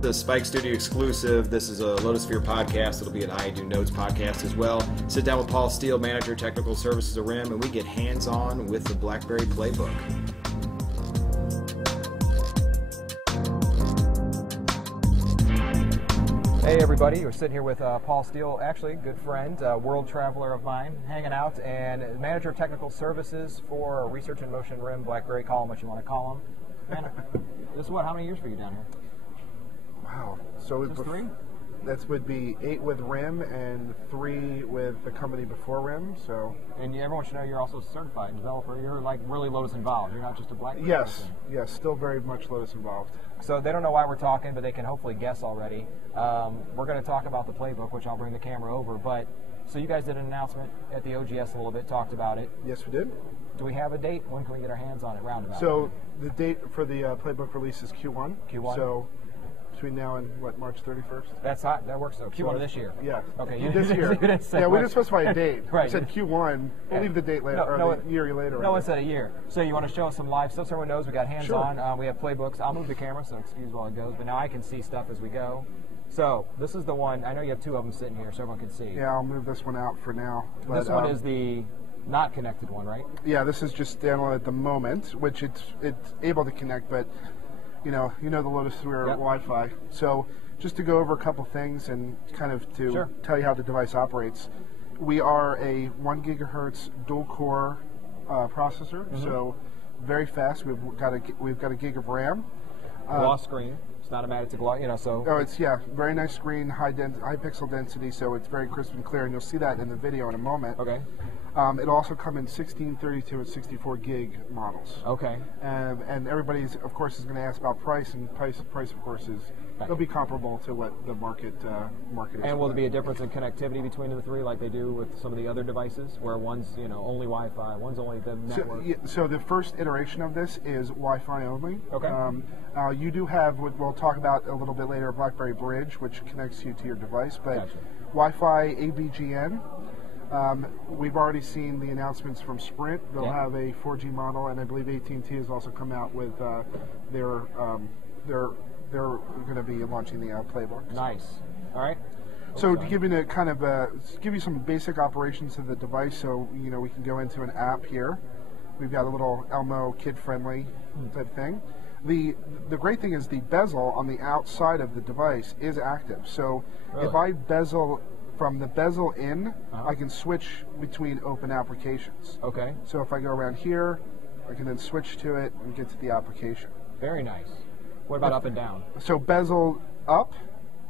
The Spike Studio exclusive. This is a Lotus Sphere podcast. It'll be an I Do Notes podcast as well. Sit down with Paul Steele, manager, technical services at RIM, and we get hands-on with the BlackBerry PlayBook. Hey everybody, we're sitting here with Paul Steele, actually a good friend, world traveler of mine, hanging out, and manager of technical services for Research in Motion RIM, BlackBerry, call him what you want to call him. Man, this is what, how many years for you down here? Wow. So Just 3? That would be 8 with RIM and 3 with the company before RIM. So. And everyone should know you're also a certified developer. You're like really Lotus involved. You're not just a BlackBerry. Yes. person. Yes. Still very much Lotus involved. So they don't know why we're talking, but they can hopefully guess already. We're going to talk about the playbook, which I'll bring the camera over. But so you guys did an announcement at the OGS a little bit, talked about it. Yes, we did. Do we have a date? When can we get our hands on it? Roundabout. So the date for the playbook release is Q1. Q1. So between now and what, March 31st? That's hot. That works though. Q1 of this year. Yeah. Okay. You this year. You didn't say yeah, we much. didn't specify a date. Right. We said Q1. We'll leave the date later, the year later. No one said a year. So you want to show us some live stuff so everyone knows we got hands Sure. on. We have playbooks. I'll move the camera, so excuse while it goes. But now I can see stuff as we go. So this is the one. I know you have 2 of them sitting here, so everyone can see. Yeah, I'll move this one out for now. But, this one is the not connected one, right? Yeah, this is just standalone at the moment, which it's able to connect, but you know the Lotus Sphere Wi-Fi. So just to go over a couple things and kind of to tell you how the device operates, we are a 1 gigahertz dual core processor, so very fast. We've got a gig of RAM. Gloss screen. It's not a matte, it's a gloss. So. Oh, it's very nice screen, high pixel density, so it's very crisp and clear, and you'll see that in the video in a moment. Okay. It'll also come in 16, 32, and 64 gig models. Okay. And everybody, of course, is going to ask about price, and price, of course, it'll be comparable to what the market is. And will there be a difference in connectivity between the 3, like they do with some of the other devices, where one's only Wi-Fi, one's only the network? So the first iteration of this is Wi-Fi only. Okay. You do have what we'll talk about a little bit later, a BlackBerry Bridge, which connects you to your device, but Gotcha. Wi-Fi ABGN. We've already seen the announcements from Sprint. They'll have a 4G model, and I believe AT&T has also come out with they're going to be launching the playbook. Nice. All right. So to give you give you some basic operations of the device, so we can go into an app here. We've got a little Elmo kid-friendly type thing. The great thing is the bezel on the outside of the device is active. So if I bezel from the bezel in, I can switch between open applications. Okay. So if I go around here, I can then switch to it and get to the application. Very nice. What about up and down? So bezel up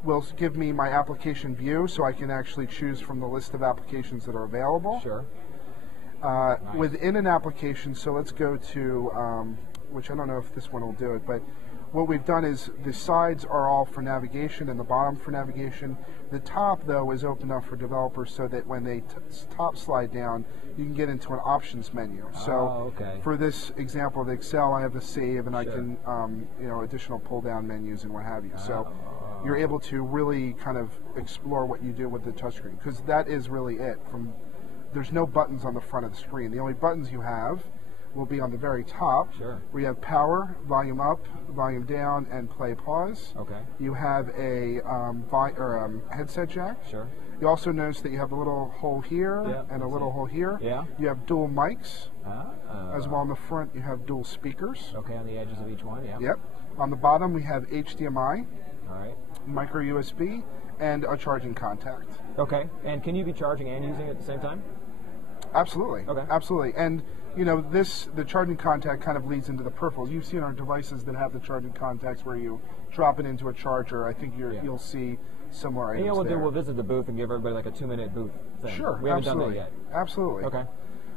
will give me my application view, so I can actually choose from the list of applications that are available. Sure. Nice. Within an application, so let's go to, which I don't know if this one will do it, but what we've done is the sides are all for navigation and the bottom for navigation. The top, though, is opened up for developers so that when they top slide down, you can get into an options menu. So for this example of Excel, I have a save, and I can, additional pull-down menus and what have you. So you're able to really kind of explore what you do with the touchscreen, because that is really it. There's no buttons on the front of the screen. The only buttons you have will be on the very top. Sure. We have power, volume up, volume down, and play pause. Okay. You have a headset jack. Sure. You also notice that you have a little hole here and a little hole here. Yeah. You have dual mics. As well on the front, you have dual speakers. Okay, on the edges of each one, yeah. Yep. On the bottom, we have HDMI, All right. micro USB, and a charging contact. Okay, and can you be charging and using it at the same time? Absolutely. Okay. Absolutely. And the charging contact kind of leads into the peripherals. You've seen our devices that have the charging contacts where you drop it into a charger. I think you'll see similar items there. We'll visit the booth and give everybody like a 2-minute booth thing. Sure, We haven't absolutely. done that yet. Absolutely. Okay.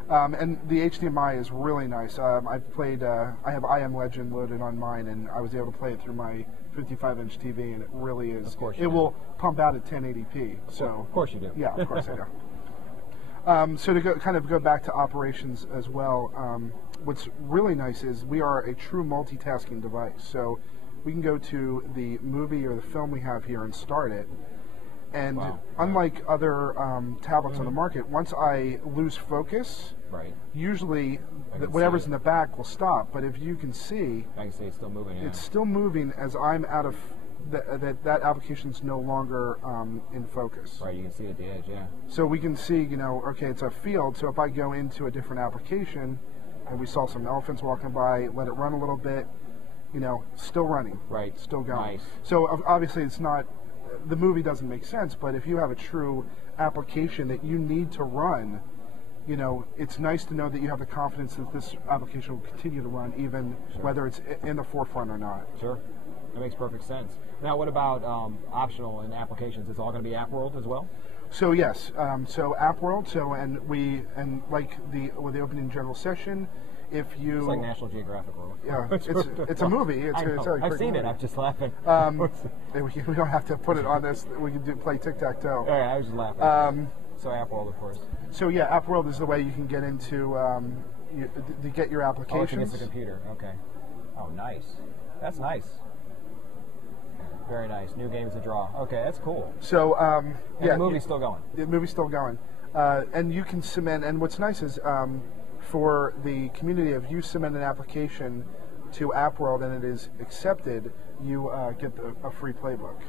And the HDMI is really nice. I've played, I have I Am Legend loaded on mine, and I was able to play it through my 55-inch TV, and it really is. Of course it will pump out at 1080p. So of course you do. Yeah, of course I do. So to go back to operations as well, what's really nice is we are a true multitasking device. So we can go to the movie or the film we have here and start it. And unlike other tablets on the market, once I lose focus, usually whatever's in the back will stop. But if you can see, I can see it's still moving. Yeah. It's still moving as I'm out of that application's no longer in focus. Right, you can see at the edge, yeah. So we can see, okay, it's a field. So if I go into a different application, and we saw some elephants walking by, let it run a little bit, still running. Right. Still going. Nice. So obviously it's not, the movie doesn't make sense, but if you have a true application that you need to run, it's nice to know that you have the confidence that this application will continue to run, even whether it's in the forefront or not. Sure. That makes perfect sense. Now, what about optional in applications? Is it all going to be App World as well? So yes, so App World. So and like with the opening general session, if you it's like National Geographic World. Yeah, it's a movie. I've seen it. I'm just laughing. We don't have to put it on this. We can play tic-tac-toe. Yeah, I was just laughing. So App World, of course. So yeah, App World is the way you can get into to get your applications. Oh, against the computer. Okay. Oh, nice. That's nice. Very nice. New games to draw. Okay, that's cool. So the movie's still going. The movie's still going, and you can submit. And what's nice is for the community, if you submit an application to App World and it is accepted, you get a free playbook.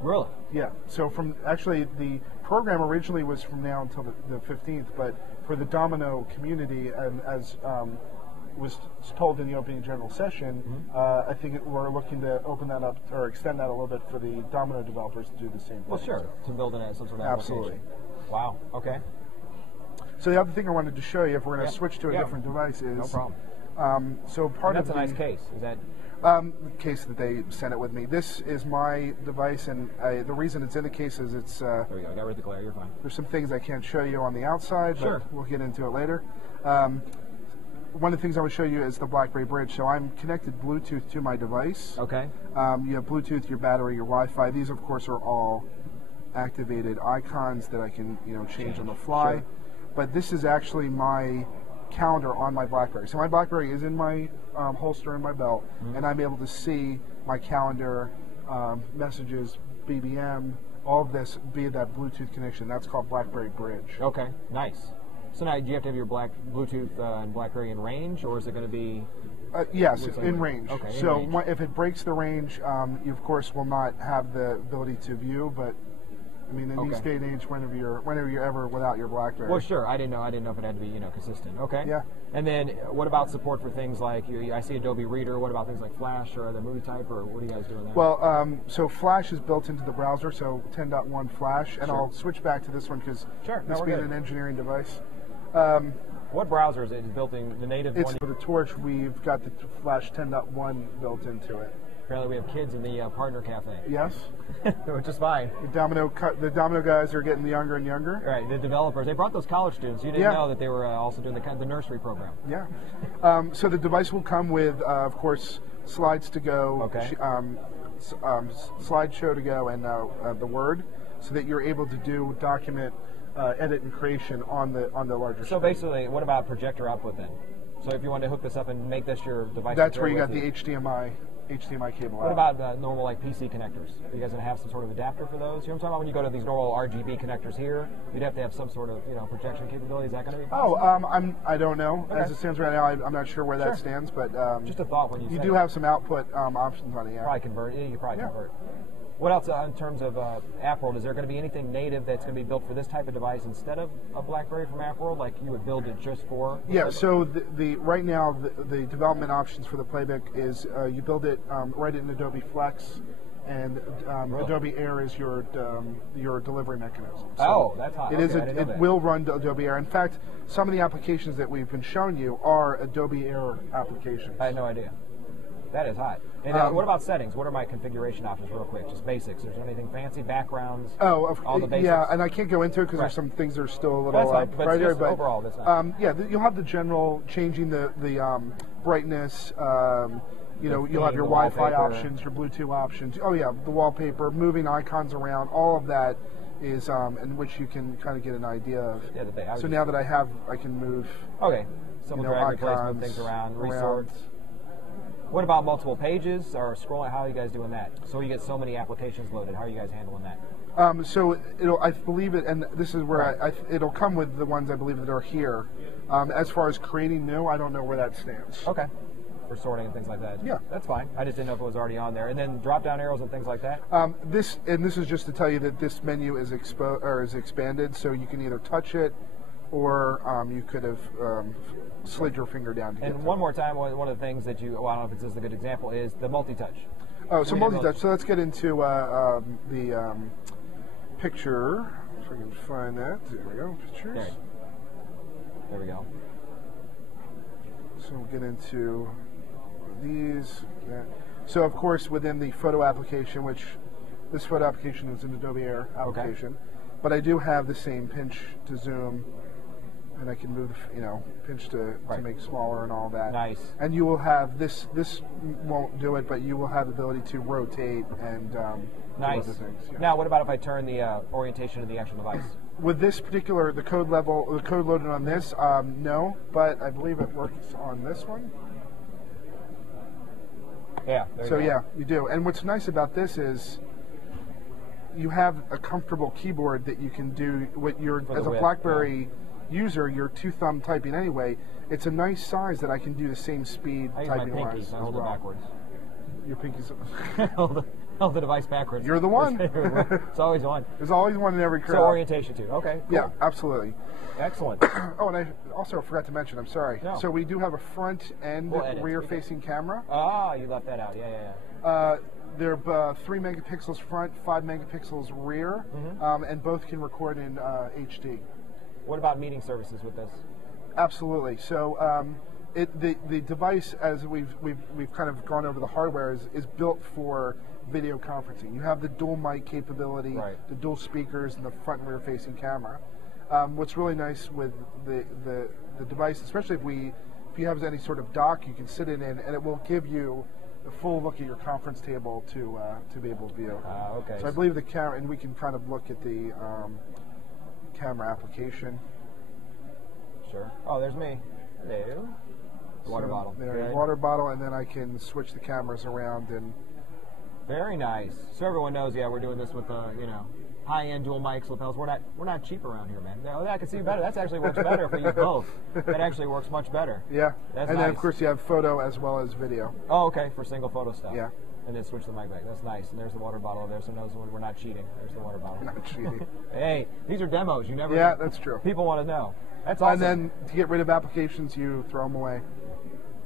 Really? Yeah. So actually the program originally was from now until the 15th, but for the Domino community, and as was told in the opening general session, I think we're looking to open that up or extend that a little bit for the Domino developers to do the same thing. Well, sure, to build in some sort of absolutely. Application. Wow. Okay. So the other thing I wanted to show you, if we're going to switch to a different device, is no problem. So part that's of a nice case. Is that? The case that they sent it with me. This is my device, and the reason it's in the case is it's. There we go. Got rid of the glare. You're fine. There's some things I can't show you on the outside, but we'll get into it later. One of the things I want to show you is the BlackBerry Bridge. So I'm connected Bluetooth to my device. Okay. You have Bluetooth, your battery, your Wi-Fi. These, of course, are all activated icons that I can change on the fly. Sure. But this is actually my calendar on my BlackBerry. So my BlackBerry is in my holster in my belt, and I'm able to see my calendar, messages, BBM, all of this via that Bluetooth connection. That's called BlackBerry Bridge. Okay, nice. So now, do you have to have your Bluetooth and BlackBerry in range, or is it going to be? Yes, in range. Okay. So if it breaks the range, you of course will not have the ability to view, but. I mean, in these day and age, whenever you're ever without your BlackBerry. Well, sure. I didn't know if it had to be consistent. Okay. Yeah. And then what about support for things like I see Adobe Reader. What about things like Flash or other movie type, or what are you guys doing there? Well, so Flash is built into the browser, so 10.1 Flash, and I'll switch back to this one because this being an engineering device. What browser is it? Built in the native one? For the Torch, we've got the Flash 10.1 built into it. Apparently, we have kids in the partner cafe. Yes, which is fine. The Domino guys are getting younger and younger. Right, the developers. They brought those college students. You didn't know that they were also doing the nursery program. Yeah. So the device will come with, of course, slides to go, slideshow to go, and the Word, so that you're able to do document edit and creation on the larger. So basically, what about projector output then? So if you want to hook this up and make this your device, that's where you got the HDMI cable. What about the normal PC connectors? Are you guys going to have some sort of adapter for those? You know what I'm talking about? When you go to these normal RGB connectors here, you'd have to have some sort of projection capability. Is that going to be possible? I don't know. Okay. As it stands right now, I'm not sure where that stands, but just a thought when you do have some output options on it. Yeah. Probably convert. Yeah, you probably convert. What else in terms of App World? Is there going to be anything native that's going to be built for this type of device instead of a BlackBerry from App World, like you would build it just for? Yeah. So the right now the development options for the Playbook is you build it right in Adobe Flex, and Adobe Air is your delivery mechanism. So that's hot. It will run Adobe Air. In fact, some of the applications that we've been showing you are Adobe Air applications. I had no idea. That is hot. And what about settings? What are my configuration options, real quick? Just basics. Is there anything fancy? Backgrounds? All the basics? Yeah, and I can't go into it because there's some things that are still a little proprietary. But overall, that's not. You'll have the general changing the brightness. You'll have your Wi-Fi options, your Bluetooth options. Oh yeah, the wallpaper, moving icons around. All of that is in which you can kind of get an idea of. Yeah, so now that I can move. Okay. Some drag replacement things around, resort. What about multiple pages or scrolling? How are you guys doing that? So you get so many applications loaded. How are you guys handling that? So I believe it, and this is where it'll come with the ones I believe that are here. As far as creating new, I don't know where that stands. Okay. for sorting and things like that. Yeah. That's fine. I just didn't know if it was already on there. And then drop-down arrows and things like that? This is just to tell you that this menu is expanded, so you can either touch it or you could have slid your finger down to get And one more time, one of the things that well, I don't know if this is a good example, is the multi-touch. Oh, so multi-touch. So let's get into the picture. If I can find that. There we go. Pictures. There we go. So we'll get into these. So of course, within the photo application, which this photo application is an Adobe Air application, but I do have the same pinch to zoom, and I can move, pinch to make smaller and all that. Nice. And you will have this won't do it, but you will have the ability to rotate and nice. do other things. Yeah. Now, what about if I turn the orientation of the actual device? With this particular, the code loaded on this, no, but I believe it works on this one. Yeah. So yeah, you do. And what's nice about this is you have a comfortable keyboard that you can do with your, as a BlackBerry user, your 2-thumb typing anyway. It's a nice size that I can do the same speed typing wise. I hold it backwards. Your pinky's hold the device backwards. You're the one. It's always one. There's always one in every crowd. So orientation too. Okay. Cool. Yeah, absolutely. Excellent. Oh, and I also forgot to mention, I'm sorry. No. So we do have a front and rear-facing camera. Ah, you left that out. Yeah. They're 3 megapixels front, 5 megapixels rear, and both can record in HD. What about meeting services with this? Absolutely. So the device, as we've kind of gone over the hardware, is built for video conferencing. You have the dual mic capability, the dual speakers, and the front and rear facing camera. What's really nice with the device, especially if you have any sort of dock you can sit it in, and it will give you a full look at your conference table to be able to view. Okay. So I believe the camera, and we can kind of look at the camera application. Sure. Oh, there's me. Hello. Water bottle. There, water bottle, and then I can switch the cameras around and. Very nice. So everyone knows, we're doing this with high-end dual mics, lapels. We're not cheap around here, man. I can see better. That actually works better if we use both. That actually works much better. Yeah. That's and nice. then of course you have photo as well as video. Oh, okay, for single photo stuff. Yeah. And then switch the mic back. That's nice. And there's the water bottle there, so knows when we're not cheating. There's the water bottle. Not cheating. Hey, these are demos. You never. Yeah, that's true. People want to know. That's awesome. And then to get rid of applications, you throw them away.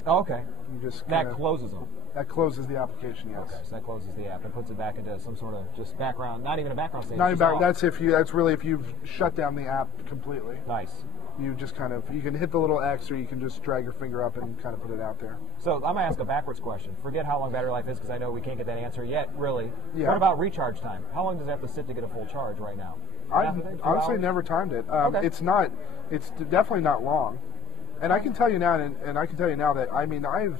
Oh, okay. You just that closes them. That closes the application, yes. Okay, so that closes the app and puts it back into some sort of just background, not even a background stage. Not even that's really if you've shut down the app completely. Nice. You just you can hit the little X, or you can just drag your finger up and kind of put it out there. So I'm going to ask a backwards question. Forget how long battery life is, because I know we can't get that answer yet, really. Yeah. What about recharge time? How long does it have to sit to get a full charge right now? I've honestly never timed it. Okay. It's definitely not long. And I can tell you now, and I can tell you now that, I mean, I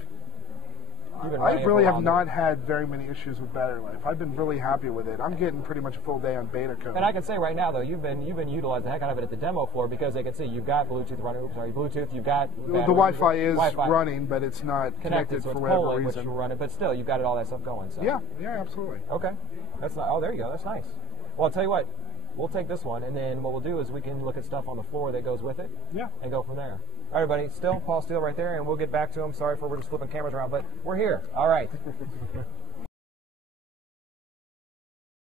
really have not had very many issues with battery life. I've been really happy with it. I'm getting pretty much a full day on beta code. And I can say right now, though, you've been utilizing the heck out of it at the demo floor, because they can see you've got Bluetooth running. Oops, sorry, Bluetooth. You've got the Wi-Fi is running, but it's not connected so for it's whatever polling, reason. Which you're running, but still, you've got all that stuff going. So. Yeah, absolutely. Okay, that's not. Oh, there you go. That's nice. Well, I'll tell you what. We'll take this one, and then what we'll do is we can look at stuff on the floor that goes with it. Yeah. And go from there. All right, everybody. Paul Steele right there, and we'll get back to him. Sorry for we're just flipping cameras around, but we're here. All right.